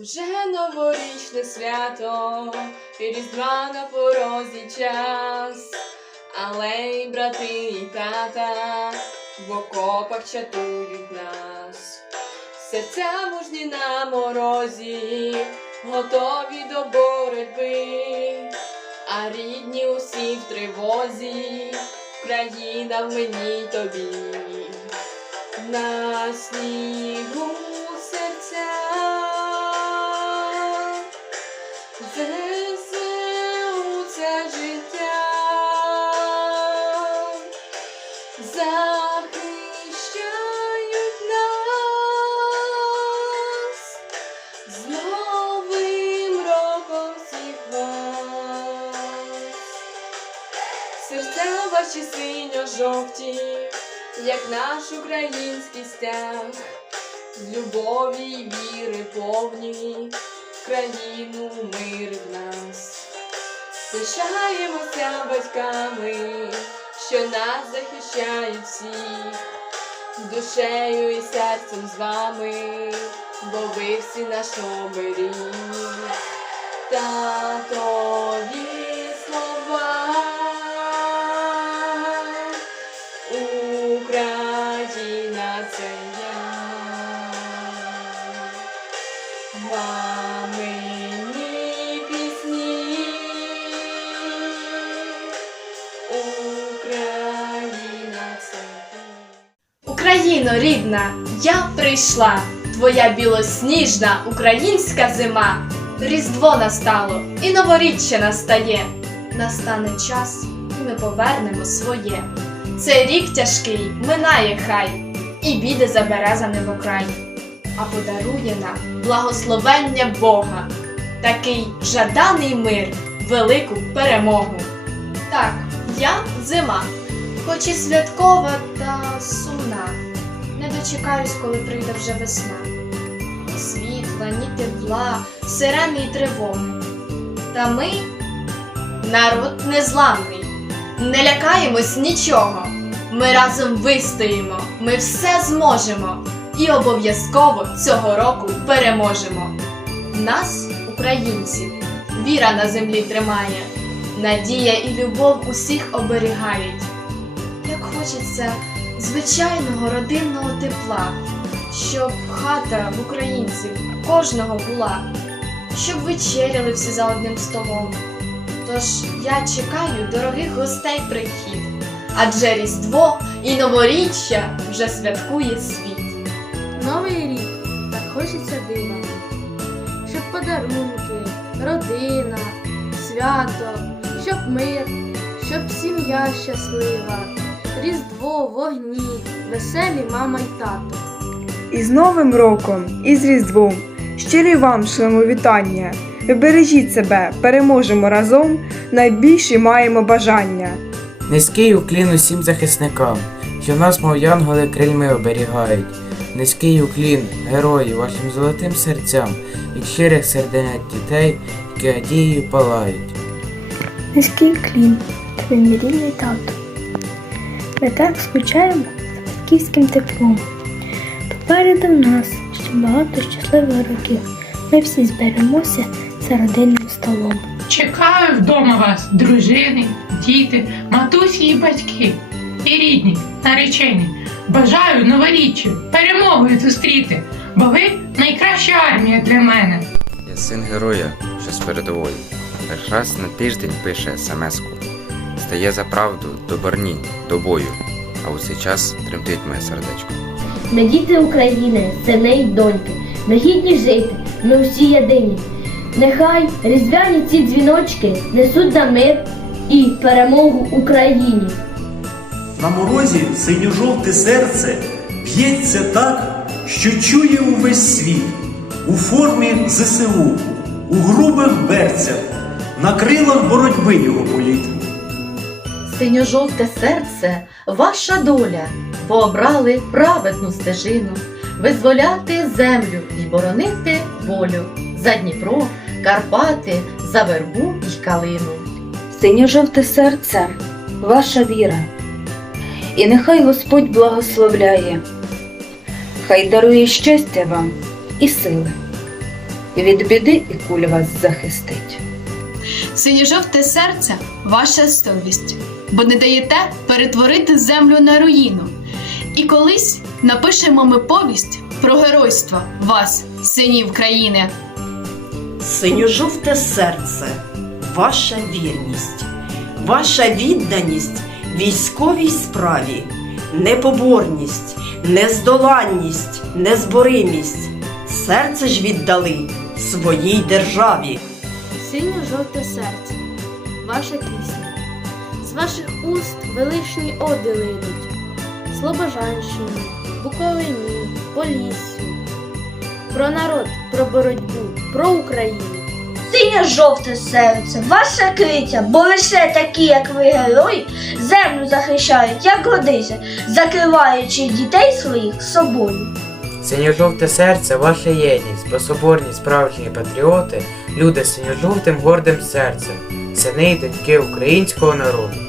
Уже новорічне свято, і різдва на порозі час, але й брати і тата в окопах чатують нас. Серця мужні на морозі, готові до боротьби, а рідні усі в тривозі, Україна в мені тобі. На снігу серця Серця ваші синьо-жовті, як наш український стяг, любові й віри повні, країну мир в нас. Пишаємося батьками, що нас захищають всіх, душею і серцем з вами, бо ви всі наш оберіг. Татові Рідна, я прийшла, твоя білосніжна українська зима. Різдво настало і новоріччя настає. Настане час, і ми повернемо своє. Цей рік тяжкий минає хай, і біди забере за ним окрай, а подарує нам благословення Бога, такий жаданий мир, велику перемогу. Так, я зима, хоч і святкова та сумна. Дочекаюсь, коли прийде вже весна. Світла, ні тепла, сирени й тривоги. Та ми народ незламний, не лякаємось нічого. Ми разом вистоїмо, ми все зможемо і обов'язково цього року переможемо. Нас, українців, віра на землі тримає, надія і любов усіх оберігають. Як хочеться звичайного родинного тепла, щоб хата в українців кожного була, щоб вечеряли всі за одним столом. Тож я чекаю дорогих гостей прихід, адже Різдво і новоріччя вже святкує світ. Новий рік так хочеться дива, щоб подарунки, родина, свято, щоб мир, щоб сім'я щаслива, Різдво, вогні, веселі мама й тато. І з Новим роком, і з Різдвом. Щирі вам шлемо вітання. Ви бережіть себе, переможемо разом, найбільші маємо бажання. Низький уклін усім захисникам, що нас, мов янголи, крильми оберігають. Низький уклін, герої, вашим золотим серцям, від щирих серденят дітей, які надією палають. Низький клін, твій мій рідний тато. Ми так скучаємо за батьківським теплом. Попереду в нас ще багато щасливих років. Ми всі зберемося за родинним столом. Чекаю вдома вас, дружини, діти, матусі і батьки, і рідні, наречені. Бажаю новоріччя, перемогою зустріти, бо ви найкраща армія для мене. Я син героя, що з передової. Раз на тиждень пише смс-ку. Стає за правду до борні, до бою, а у цей час тремтить моє сердечко. Ми діти України, сини й доньки. Ми гідні жити, ми всі єдині. Нехай різдвяні ці дзвіночки несуть нам мир і перемогу Україні. На морозі синьо-жовте серце б'ється так, що чує увесь світ. У формі ЗСУ, у грубих берцях, на крилах боротьби його політ. Синьо-жовте серце, ваша доля, бо обрали праведну стежину, визволяти землю і боронити волю за Дніпро, Карпати, за вербу й калину. Синьо-жовте серце, ваша віра. І нехай Господь благословляє, хай дарує щастя вам і сили. і від біди і куль вас захистить. Синьо-жовте серце ваша совість, бо не даєте перетворити землю на руїну. І колись напишемо ми повість про геройство вас, синів країни. Синьо-жовте серце, ваша вірність, ваша відданість військовій справі, непоборність, нездоланність, незборимість. Серце ж віддали своїй державі. Синьо-жовте серце, ваша пісня. Ваших уст величні оди линуть. Слобожанщині, Буковині, Поліссю. Про народ, про боротьбу, про Україну. Синьо-жовте серце, ваша криця, бо лише такі, як ви герої, землю захищають, як годиться, закриваючи дітей своїх собою. Синьо-жовте серце, ваша єдність, бо соборні справжні патріоти, люди з синьо-жовтим гордим серцем, сини і доньки українського народу.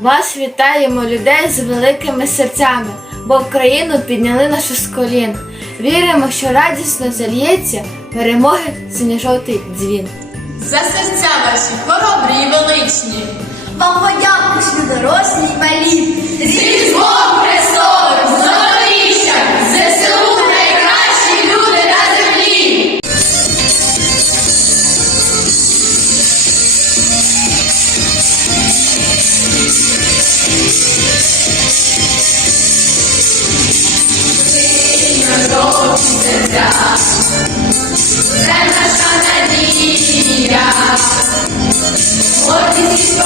Вас вітаємо людей з великими серцями, бо Україну підняли нашу з колін. Віримо, що радісно зальється перемоги синьо-жовтий дзвін. За серця ваші хоробрі і величні. Вам подяку, всі дорослі Це наша надія. Гордість